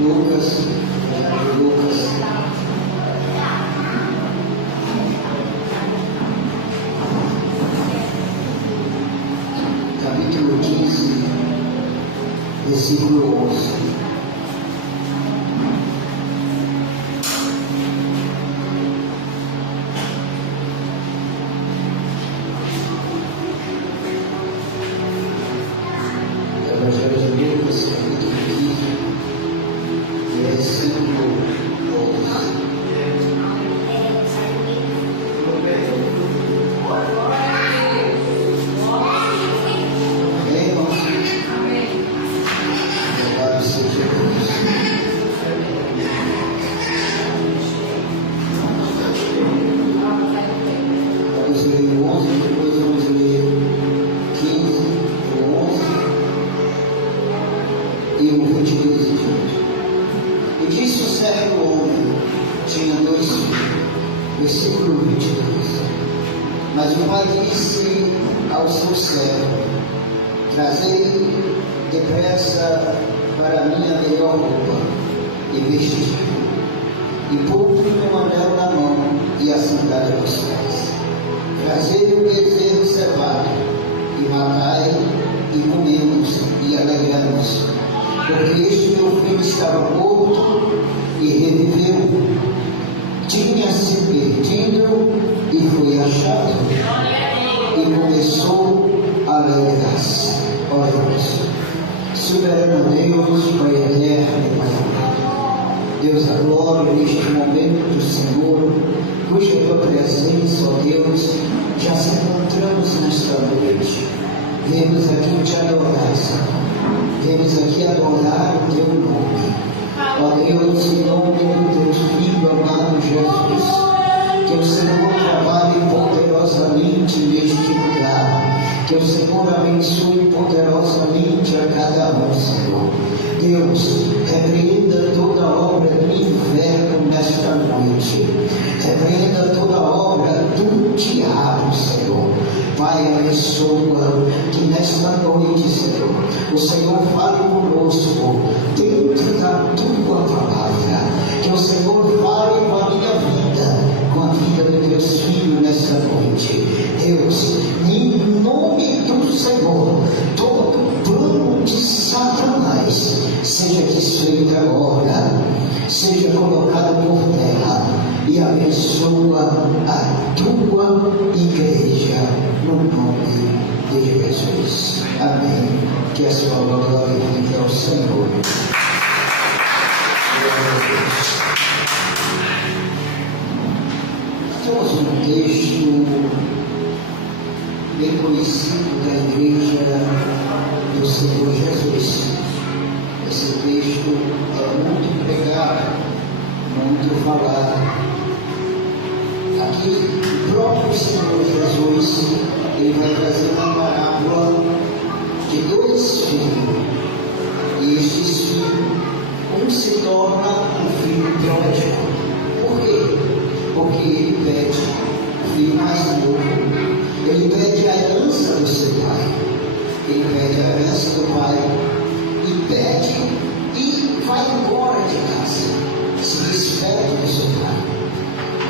Lucas, capítulo 15, versículo 11. Evangelho de Lucas, capítulo 15, versículo 11. E disse um certo homem, tinha 2 filhos, versículo 22. Mas o pai disse ao seu servo: trazei depressa para mim a melhor roupa e vestir, e pôr-lhe um anel na mão e a sandália nos pés. Trazei o bezerro cevado e matai, e comemos e alegramos, porque este meu filho estava morto e reviveu, tinha-se perdido e foi achado, e começou a alegrar-se. Oremos. Soberano Deus, Pai eterno e Pai amado, Deus da glória, neste momento, Senhor, cuja tua presença, ó Deus, já se encontramos nesta noite. Viemos aqui te adorar, Senhor. Viemos aqui adorar o teu nome. Ó Deus, em nome do teu Filho amado Jesus, que o Senhor trabalhe poderosamente neste lugar. Que o Senhor abençoe poderosamente a cada um, Senhor. Deus, repreenda toda obra do inferno nesta noite. Repreenda toda obra do diabo, Senhor. Pai, abençoa que nesta noite, Senhor, o Senhor fale conosco dentro da tua palavra. Que o Senhor fale com a minha vida, com a vida dos teus filhos nesta noite. Deus, em nome do Senhor, todo plano de Satanás seja desfeito agora, seja colocado por terra, e abençoa a tua igreja, no nome de Jesus. Amém. Que a sua glória fique ao Senhor. Temos um texto bem conhecido da igreja do Senhor Jesus. Esse texto é muito pregado, muito falado. Aqui o próprio Senhor Jesus, ele vai trazer uma parábola de 2 filhos. E estes filhos, um se torna um filho pródigo. Por quê? Porque ele pede o filho mais novo. Ele pede a herança do seu pai. Ele pede a herança do pai e pede e vai embora de casa. Se despede do seu pai.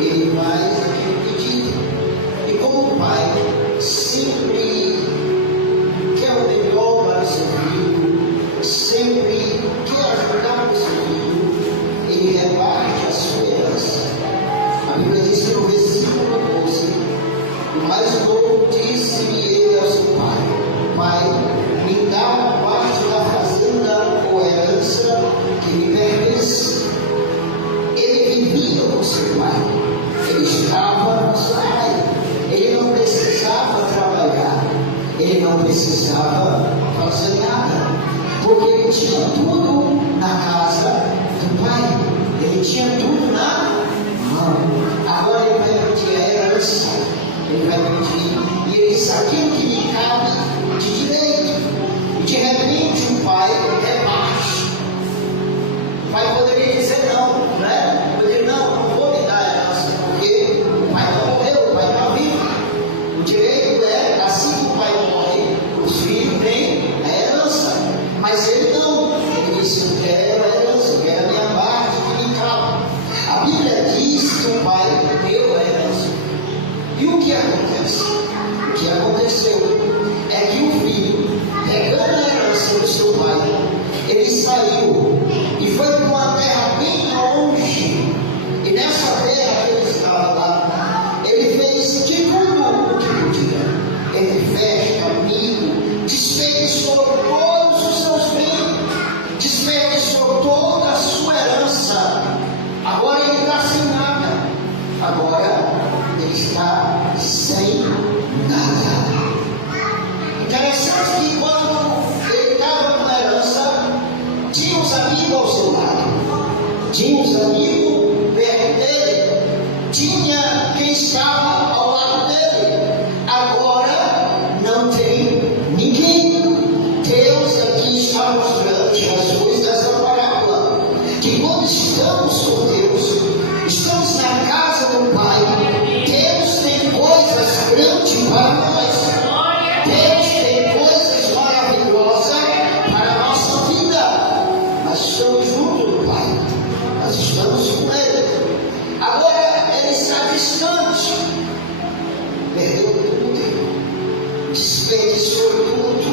Ele faz aquele pedido. E como o pai sempre quer o melhor para o seu filho, sempre quer ajudar o seu filho, ele reparte a sua herança. A Bíblia diz que no versículo 12, o mais novo disse-lhe ele ao seu pai: Pai, me dá parte da fazenda ou herança que me pertence. Ele vivia com seu pai. Ele estava no seu pai. Ele não precisava trabalhar. Ele não precisava fazer nada. Porque ele tinha tudo na casa do pai. Ele tinha tudo na mão. Agora ele vai pedir a herança. Ele vai pedir. E ele disse: aquilo que me cabe de direito. E de repente o pai rebate. O pai poderia dizer não, né? Poderia dizer: não vou lhe dar a herança, porque o pai não morreu, o pai está vivo. O direito é, assim que o pai morre, os filhos têm a herança. Mas ele não. Ele disse: eu quero a herança, eu quero saiu e foi para uma terra bem longe. E nessa terra que ele estava lá, ele fez de tudo o que podia. Ele festa, amigo, desperdiçou todos os seus bens, desperdiçou toda a sua herança. Agora ele está sem nada. Agora ele está sem nada. Interessante que quando ele estava com a herança, tinha uns amigos ao seu lado, tinha uns amigos perto dele, tinha quem estava ao lado dele. Agora não tem ninguém. Deus aqui está mostrando Jesus dessa parábola, que quando estamos com Deus, estamos na casa do Pai, Deus tem coisas grandes para nós. Deus tem coisas maravilhosas para a nossa vida. Nós estamos juntos do Pai, nós estamos com Ele. Agora Ele está distante, perdeu tudo, desperdiçou tudo,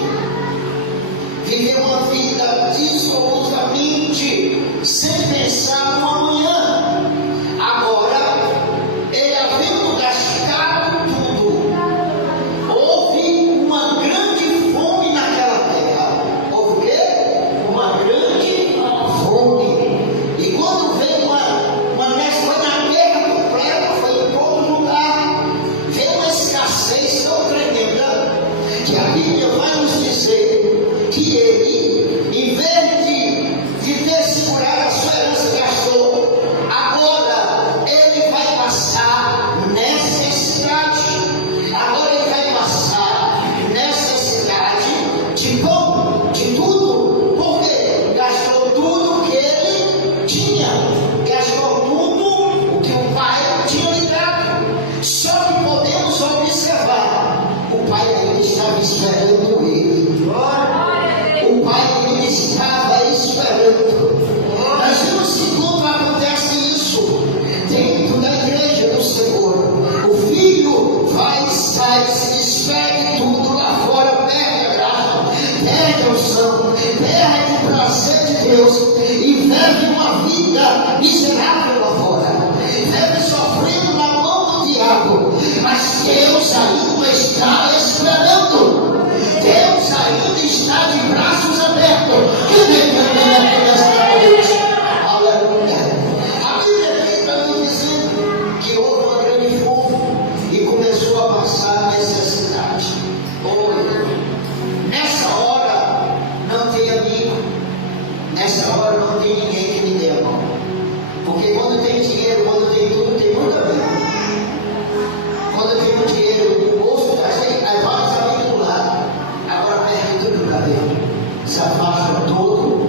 viveu uma vida dissolutamente sem pensar no amanhã. Agora, ele havendo gastado tudo, houve uma grande fome naquela terra. Houve o quê? Uma grande fome. E quando veio foi na guerra completa, foi em todo lugar, veio uma escassez tão tremenda, que a Bíblia vai nos dizer que ele, em vez de ter segurado a sua herança, gastou. Agora ele vai passar necessidade. Agora ele vai passar necessidade de pão, de tudo. Por quê? Gastou tudo que ele tinha. Gastou tudo o que o pai tinha lhe dado. Só que podemos observar, o pai ainda estava esperando ele. O pai ainda estava esperando. Mas vemos que quando acontece isso dentro da igreja do Senhor, o filho vai estar, espere tudo lá fora, perde a graça, perde a unção, perde o prazer de Deus e vive uma vida miserável lá fora, vive sofrendo na mão do diabo. Mas Deus ainda está esperando. Deus ainda está de braços abertos. Que depende desta noite. Aleluia. A Bíblia vem para mim dizendo que houve uma grande fome e começou a passar necessidade. Nessa hora não tem amigo. Nessa hora não tem ninguém que me dê a mão. Porque quando tem dinheiro, quando tem tudo, tem muito amigo. Quando tem muito dinheiro no bolso, aí vários amigos do lado. Agora perde tudo para dentro. Se afasta todo mundo.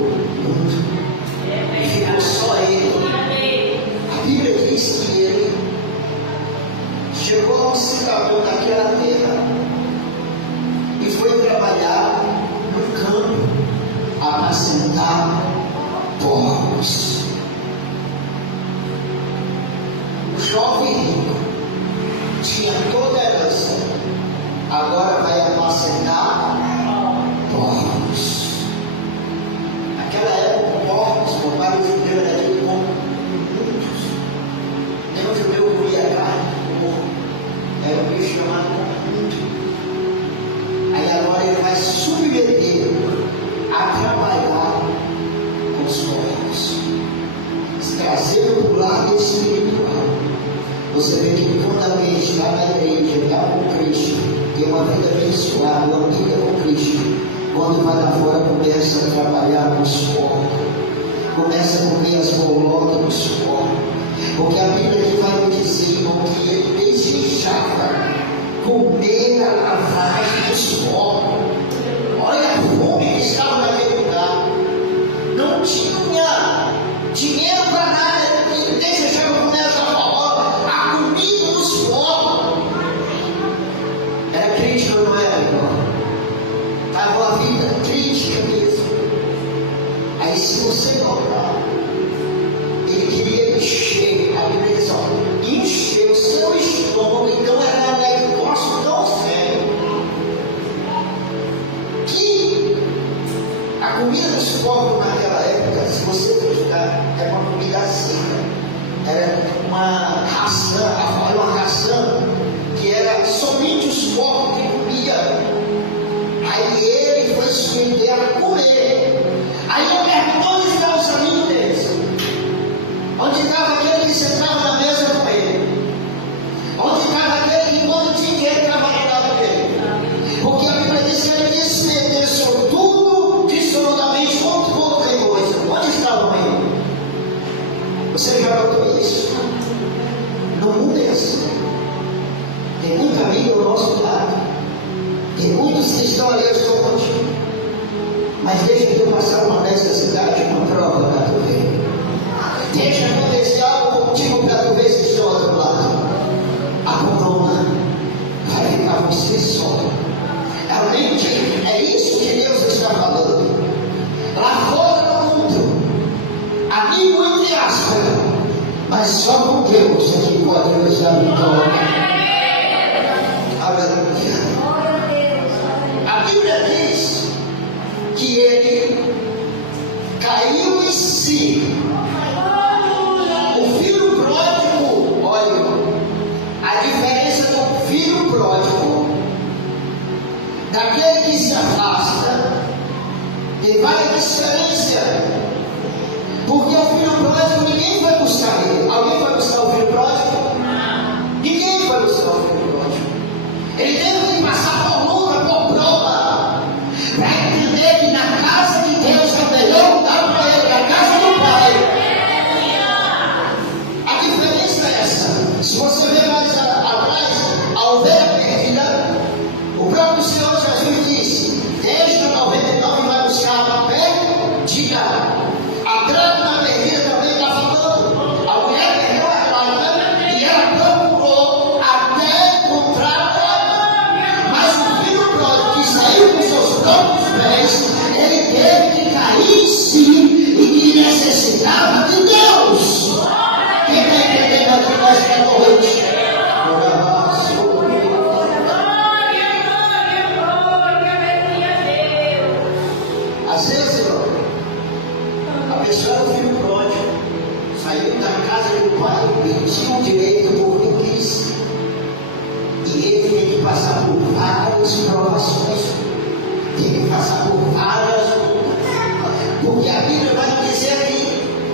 E ficou só ele. A Bíblia diz que ele chegou a um cidadão daquela terra e foi trabalhar no campo, apacentar porcos. O jovem rico tinha toda a herança, agora vai apacentar porcos. Naquela época, porcos, por para o judeu era dito como muitos. Nenhum judeu comia carne de porco, era um bicho chamado muito. Aí agora ele vai se submeter a trabalhar com os porcos, trazendo para o lado espiritual. Você vê que quando alguém está na igreja, está com Cristo, tem uma vida abençoada, uma vida com Cristo, quando vai lá fora começa a trabalhar com os porcos, começa a comer as bolotas dos porcos, porque a Bíblia aqui vai me dizer que ele desejava comer a lavagem dos porcos. Olha a fome que estava naquele lugar. Não tinha dinheiro para nada, ele desejava comer a comida dos porcos. Era crítico, não era, irmão? Estava uma vida crítica mesmo. Aí se você notar, ele queria encher, a Bíblia diz, encher o seu estômago. Então era um negócio tão sério que era uma comida seca, era uma ração que era somente os porcos que comiam. Aí ele foi submeter a comer. Aí eu pergunto: onde estavam os amigos deles? Onde estava aquele que sentava na mesa com ele? Onde estava aquele que quando tinha dinheiro estava ao lado dele? Porque a Bíblia diz que ele despedaçou tudo dissolutamente como pouca coisa. Onde estavam aí? Você já notou isso? No mundo é assim. Tem muito amigo ao nosso lado. Tem muitos que estão ali, eu estou contigo. Mas deixa eu passar uma necessidade, uma prova para tu ver. Deixa acontecer algo contigo para tu ver se estou ao outro lado. Abandona. Vai ficar você só. Realmente é isso que Deus está falando. Lá fora do mundo, amigo entre aspas, mas só com Deus é que pode nos dar vitória. Aleluia. A Bíblia diz que ele caiu em si. O filho pródigo, olha, a diferença do filho pródigo, daquele que se afasta, tem várias diferenças. Porque o filho pródigo, ninguém vai buscar ele. Alguém vai buscar o filho pródigo? Ninguém vai buscar o filho pródigo. Ele teve que passar por luta, por prova, para entender que na casa de Deus é o melhor lugar para ele, a casa do Pai. A diferença é essa. Se você ver mais atrás, a ovelha perdida, o próprio Senhor Jesus disse: deixa 99 e vai buscar a perdida. A dracma perdida também está falando. A mulher perdeu a dracma e ela procurou até encontrar a dracma. Mas o filho pródigo que saiu com seus próprios pés, ele teve que cair em si e que necessitava de Deus. Quem está entendendo aqui nesta noite? Às vezes, a pessoa é o filho pródigo, saiu da casa do pai, pediu direito por não quis. E ele tem que passar por várias provações, tem que passar por várias lutas. Porque a Bíblia vai dizer aqui,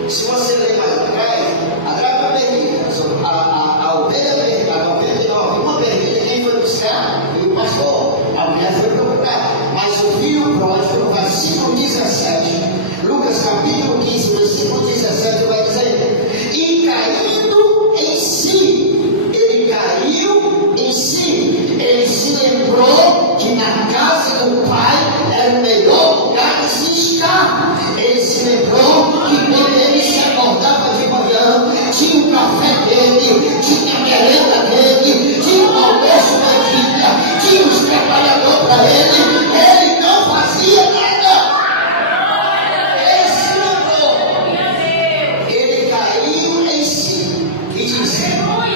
se você ler mais atrás, a dracma perdida, a ovelha perdida, a 99, uma perdida, quem foi buscar? Foi o pastor, a mulher foi procurar. Mas o filho pródigo, no versículo 17, Lucas capítulo 15, versículo 17, vai dizer: e caindo em si, ele caiu em si, ele se lembrou que na casa do Pai era o melhor lugar de se estar. Ele se lembrou que quando ele se acordava de manhã, tinha o café dele, tinha a merenda dele, tinha o almoço da vida, tinha os trabalhadores para ele não fazia nada.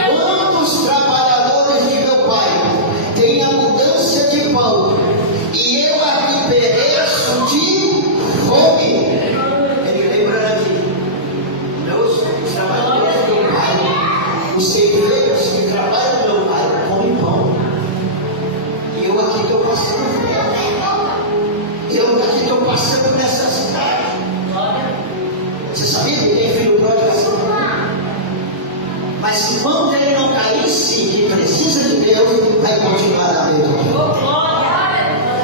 Quantos trabalhadores de meu pai têm abundância de pão e eu aqui pereço de fome? Ele lembra aqui, meus trabalhadores do meu pai, os serveiros que trabalham do meu pai comem pão, e eu aqui estou passando fome, eu aqui estou passando necessidade. Você sabia que tem filho pródigo assim? Mas enquanto ele não cair em si, que precisa de Deus, vai continuar a mesma.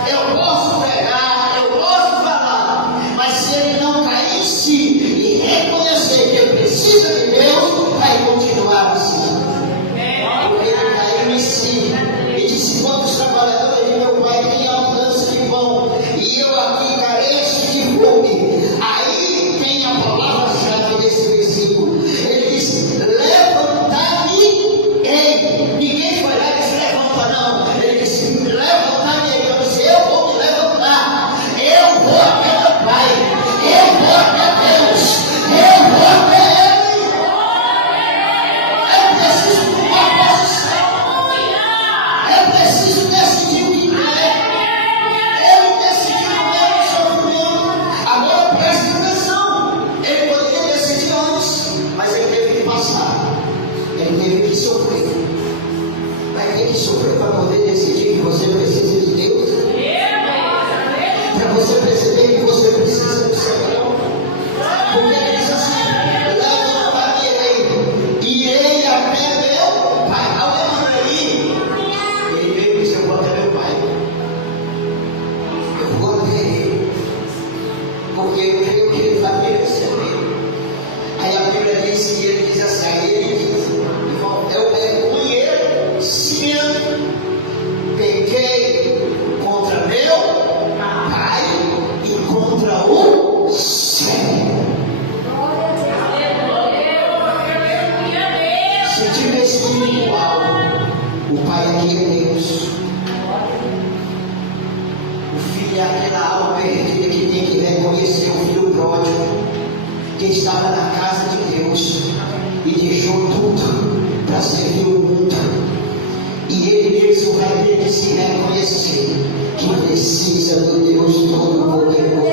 Eu posso pregar, eu posso falar, mas se ele não cair em si e reconhecer que ele precisa de Deus, vai continuar assim. Porque ele caiu em si e disse: quantos trabalhadores de meu pai têm abundância de pão e eu aqui careço de fome. Aí tem a palavra-chave desse versículo. Ele disse: leva. Ninguém foi lá e se levanta, não. Ele disse: leva aqui é Deus. O filho é aquela alma perdida que tem que reconhecer o filho pródigo, que estava na casa de Deus e deixou tudo para servir o mundo. E ele mesmo vai ter que se reconhecer que precisa do Deus Todo-Poderoso,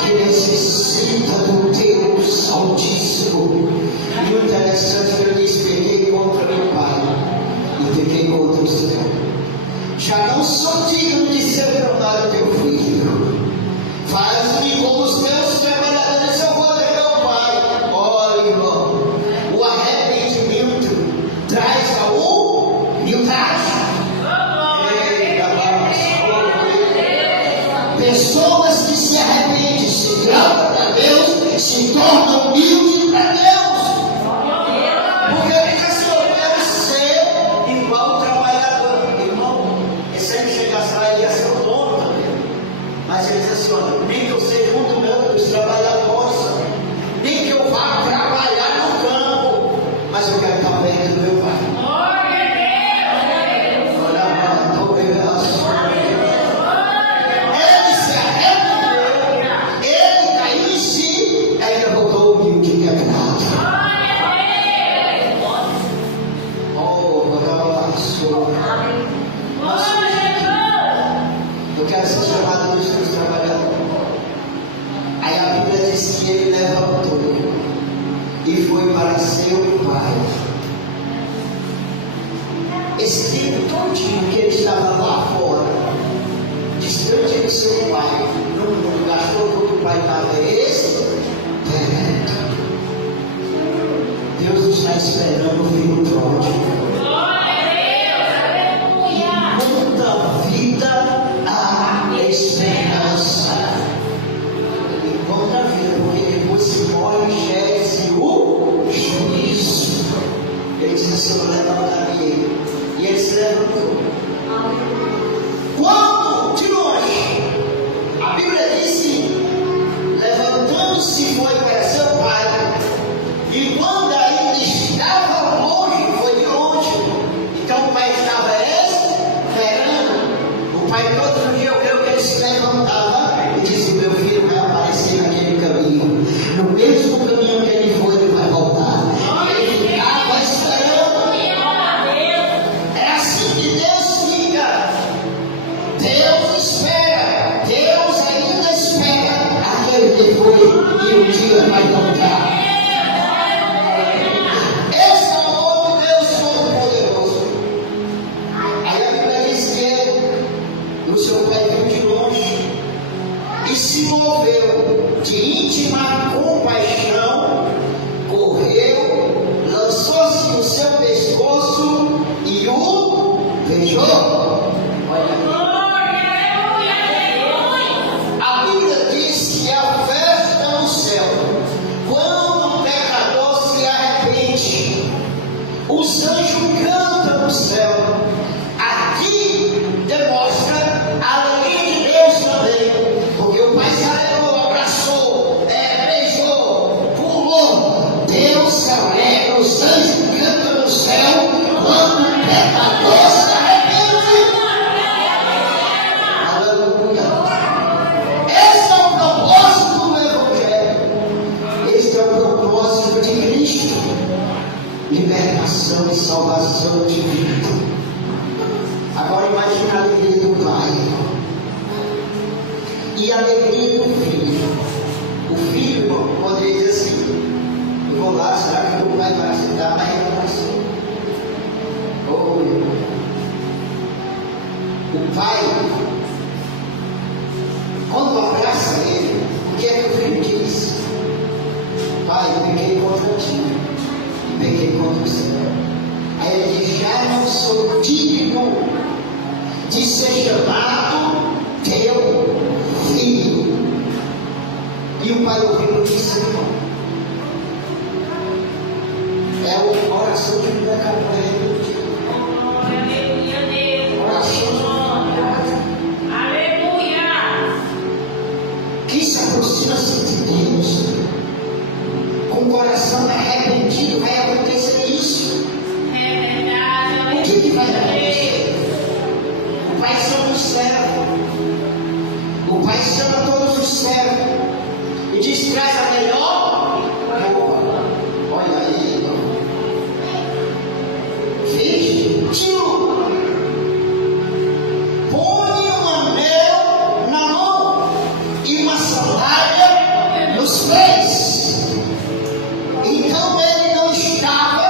que necessita do Deus Altíssimo. E o interessante é que ele disse: pequei contra meu pai e pequei contra o Senhor. Já não sou digno de ser tornado teu filho. Faz-me como os meus trabalhadores, eu vou ver meu pai. Olha, irmão, o arrependimento traz a humildade. Pessoas que se arrependem, se gravam para Deus, se tornam humildes para Deus. Porque ele diz assim: eu quero ser igual o trabalhador. Irmão, esse aí chegasse lá, ele ia ser o dono também. Mas ele diz assim: olha, nem que eu seja um dos trabalhadores, nem que eu vá trabalhar no campo, mas eu quero estar perto do meu pai. Ele se arrependeu, ele caiu em si, ainda voltou humilde e quebrado. Eu quero ser chamado dos teus trabalhadores. Aí a Bíblia diz que ele levantou e foi para seu pai. Esse tempo todinho que ele estava lá fora, distante do seu pai, não gastou todo o pai estava esperando. Deus está esperando o filho pródigo. Enquanto vida há esperança. Enquanto a vida, porque depois se morre, enxerga-se o juízo. Ele disse assim: eu levantarei. E ele se levantou. Quando de longe, a Bíblia diz que levantando-se foi para seu pai. E quando ainda estava longe, foi de longe. Então o pai estava esperando. O pai todo dia, eu creio que ele se levantava e disse: meu filho vai aparecer naquele caminho. No mesmo caminho que ele foi, ele vai voltar. E ele ficava esperando. É assim que Deus fica. Deus espera. Deus ainda espera aquele que foi e um dia vai voltar. Esse é o novo Deus Todo-Poderoso. Aí a Bíblia diz que o seu pai viu de longe e se moveu de íntima compaixão, correu, lançou-se no seu pescoço e o beijou. A Bíblia diz que a festa no céu, quando o pecador se arrepende, os anjos cantam no céu. Aqui demonstra a alegria de Deus também, porque o Pai se alegrou, abraçou, beijou, pulou. Deus se alegra, os anjos cantam no céu quando o pecador se arrepende. Aleluia. Esse é o propósito do Evangelho. Este é o propósito de Cristo. Libertação e salvação de vida. Agora imagine a alegria do pai e a alegria do filho. O filho, irmão, poderia dizer assim: eu vou lá, será que meu pai vai aceitar? Mas ele não aceita. Oh, irmão. O pai, quando abraça ele, o que é que o filho diz? Pai, eu pequei contra ti e pequei contra o Senhor. Aí ele diz: já não sou digno de ser chamado teu filho. E o pai ouvindo disse: irmão, é a oração de um pecador arrependido. Oração de um pecador. Aleluia. Que se aproxima-se de Deus com o coração arrependido, vai acontecer isso. É verdade. O que vai acontecer? O pai chama todos os servos e diz: traz a melhor roupa. Olha aí, irmão. Tio, põe um anel na mão e uma sandália nos pés. Então ele não estava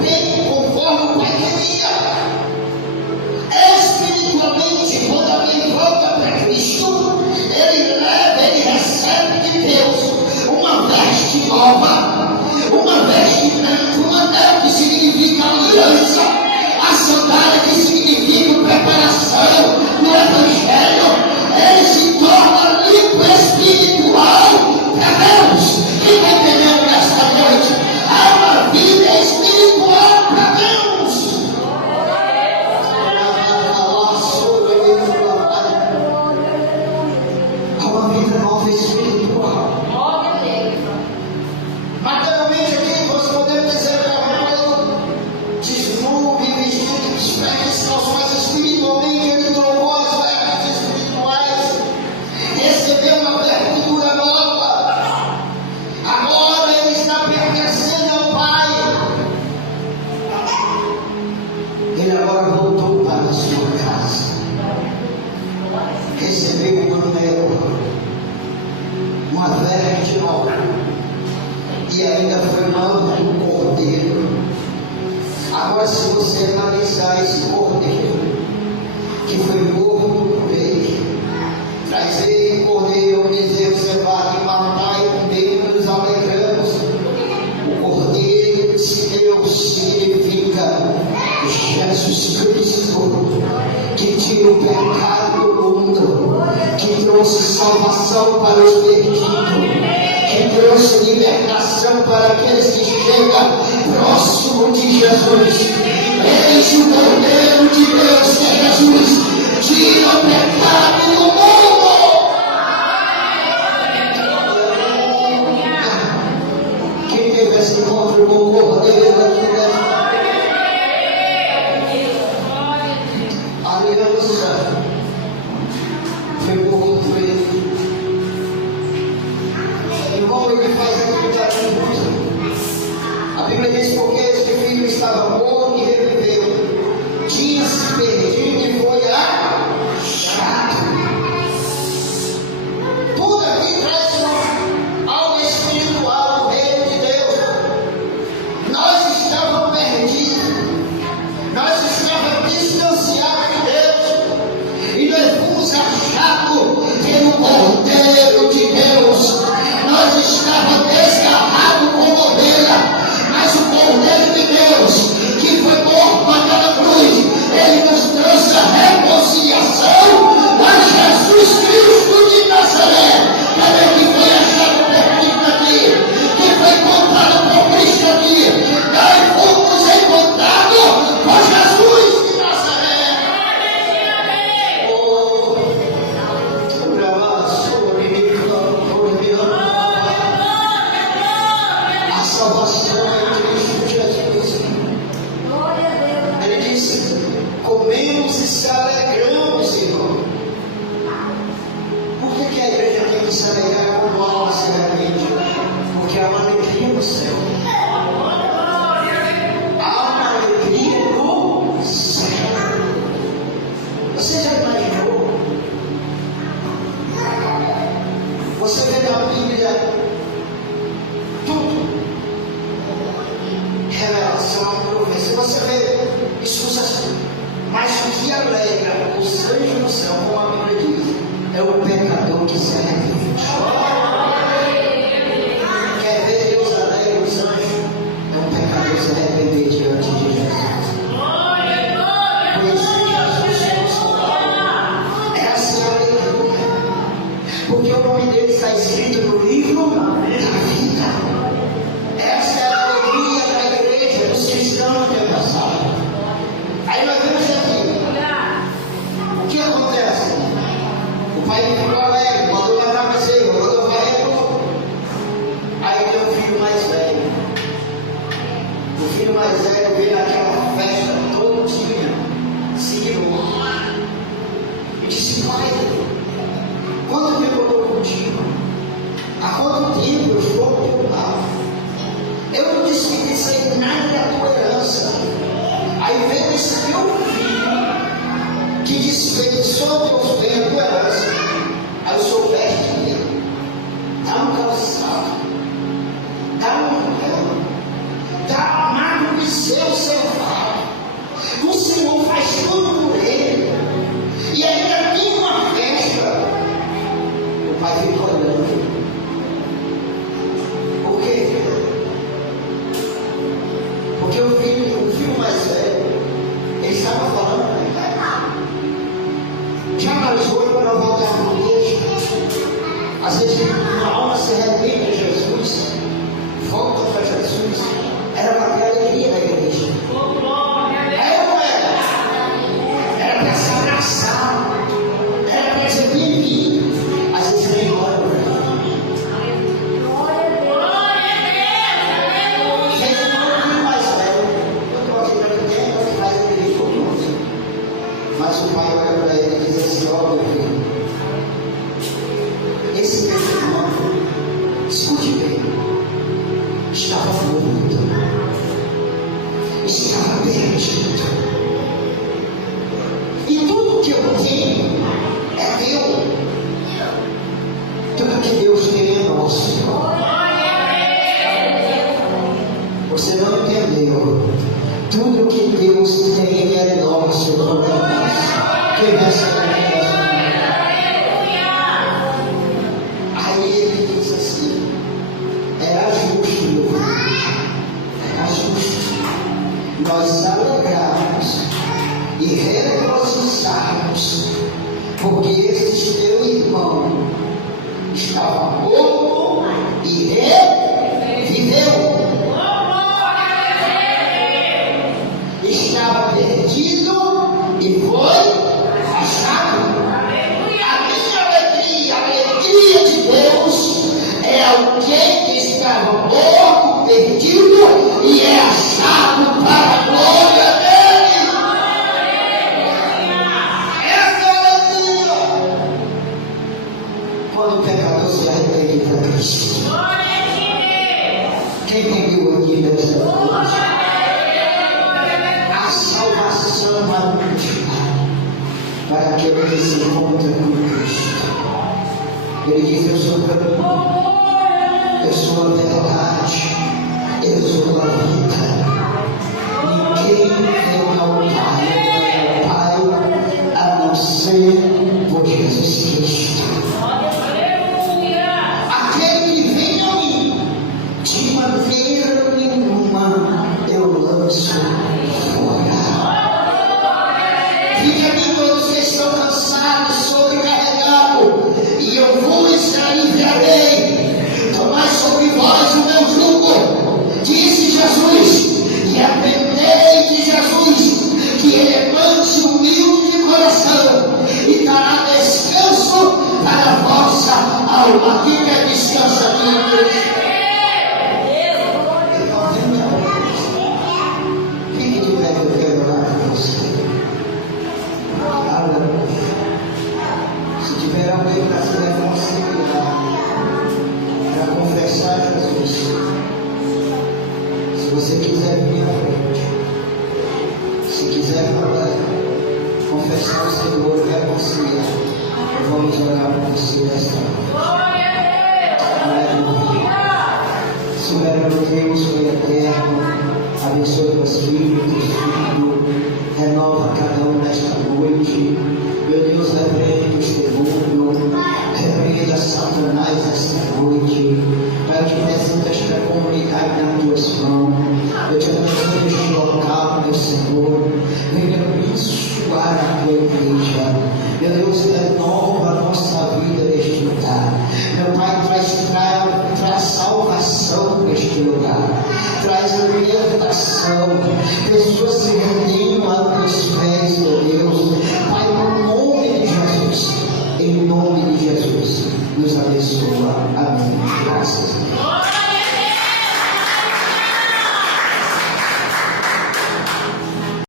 bem conforme o pai queria. Espiritualmente, quando alguém volta para Cristo, ele recebe de Deus uma veste nova, uma veste branca, um anel que significa aliança, a sandália que significa preparação no Evangelho. Ele se torna limpo espiritual para Deus. Quem está entendendo nesta noite? Há uma vida espiritual para Deus. Há uma vida nova espiritual. Materialmente aqui nós podemos dizer que desnude, vestido dos pés, mas espiritualmente ele trocou as vestes espirituais, recebeu uma abertura nova. Agora ele está pertencendo ao Pai. Ele agora voltou para a sua casa, recebeu um anel, uma veste nova, e ainda foi mão do cordeiro. Agora, se você analisar esse cordeiro que foi morto por ele, trazei cordeiro, o bezerro cevado e matai, com dele nos alegramos. O cordeiro de Deus significa Jesus Cristo, que tira o pecado do mundo, que trouxe salvação para os perdidos, que trouxe libertação para aqueles que chegam próximo de Jesus. Eis o Cordeiro de Deus, que é Jesus, tira o pecado do mundo. Quem teve esse encontro com o Cordeiro aqui dentro? Aliança foi morto por ele. Irmão, ele faz muita coisa. A Bíblia diz: porque este filho estava morto e reviveu, tinha se perdido e foi achado. Tudo aqui traz algo espiritual no reino de Deus. Nós estávamos perdidos, nós estávamos distanciados de Deus, e nós fomos achados pelo Cordeiro de Deus. Nós estávamos desgarrados como ovelha, mas o Cordeiro de Deus, que foi morto naquela cruz, ele nos trouxe a reconciliação a Jesus Cristo de Nazaré. Também que foi achado por Cristo aqui, que foi encontrado por Cristo aqui, nós fomos encontrados por Jesus de Nazaré. A salvação é em Cristo Jesus. Ele disse: comemos e se alegramos, Senhor. Por que a igreja tem que se alegrar quando a alma se arrepende? Porque há uma alegria no céu. Há uma alegria no céu. Você já imaginou? Você vê na Bíblia tudo, revelação, profecia. Você vê isso assim. Mas o que alegra os anjos no céu, como a Bíblia diz, é o pecador que se arrepende. Quer ver Deus alegra os anjos? É um pecador se arrepender diante de Jesus. Conhecer Jesus como Salvador. Essa é a alegria. Porque o nome dele está escrito no livro da vida. Essa é a alegria da igreja, dos cristãos que passaram. Aí nós vemos aqui. O que acontece? O pai ficou alegre, mandou levar bezerro, mandou varrer. Aí tem o filho mais velho. O filho mais velho veio naquela festa todinha, se irou. E disse: pai, Quanto tempo eu estou contigo? Há quanto tempo eu estou ao teu lado? Eu não desperdicei nada da tua herança. Aí vem esse teu filho que desperdiçou teus bens, a tua herança. Aí o Senhor veste dele, dá um calçado, dá um véu, dá amado de seu servado. O Senhor faz tudo por ele. E ainda tem uma festa. O pai fica olhando. Por quê? Porque o filho mais velho, ele estava falando, já analisou para voltar no texto. Às vezes uma alma se arrepende de Jesus, volta para Jesus, era para ter alegria da igreja. Era ou não era? Era para se abraçar, era para ser bem-vindo. Às vezes vem embora. Mas o pai olha para ele e diz assim: ó meu filho, esse meu irmão, escute bem, estava morto, estava perdido, e tudo que eu tenho é teu, tudo que Deus tem é nosso. Você não entendeu? Tudo que Deus tem é nosso, não é nosso. Quem recebe é nosso. Aí ele diz assim: era justo, meu filho, era justo nós alegrarmos e regozijarmos, porque esse teu irmão estava morto e reviveu. Estava perdido e foi achado. A minha alegria, a alegria de Deus é alguém que estava morto, perdido e é achado para a glória dele. Essa é a alegria. Quando o pecador se arrepende para Cristo. Quem entendeu aqui nessa noite? Para aquele que se encontra com Cristo. Ele diz: eu sou o caminho, eu sou a verdade, eu sou a vida. Ninguém vem ao Pai a não ser por Jesus Cristo. Aquele que vem a mim, de maneira nenhuma eu lanço fora. Fica aqui todos que estão cansados, sobrecarregados, e eu vos aliviarei. Tomai sobre vós o meu jugo, disse Jesus, e aprendei de Jesus, que ele é manso e humilde de coração, e dará descanso para a vossa alma. Quem quer descanso aqui? Fique de pé, eu quero orar com você. Se tiver alguém para se reconciliar, para confessar Jesus, se você quiser vir à frente, se quiser falar, confessar o Senhor e reconciliar, vamos orar por você nesta noite. Soberano Deus, Pai eterno, abençoe teus filhos, teus filhos, renova cada um nesta noite. Meu Deus, repreende os demônios, repreenda Satanás esta noite, para que apresente esta comunidade nas tuas mãos. Eu te abençoe este local, meu Senhor, venha abençoar a tua igreja. Meu Deus, renova a nossa vida neste lugar. Meu Pai, traz salvação neste lugar, traz libertação. Pessoas se rendendo a teus pés, meu Deus. Pai, em nome de Jesus, nos abençoa.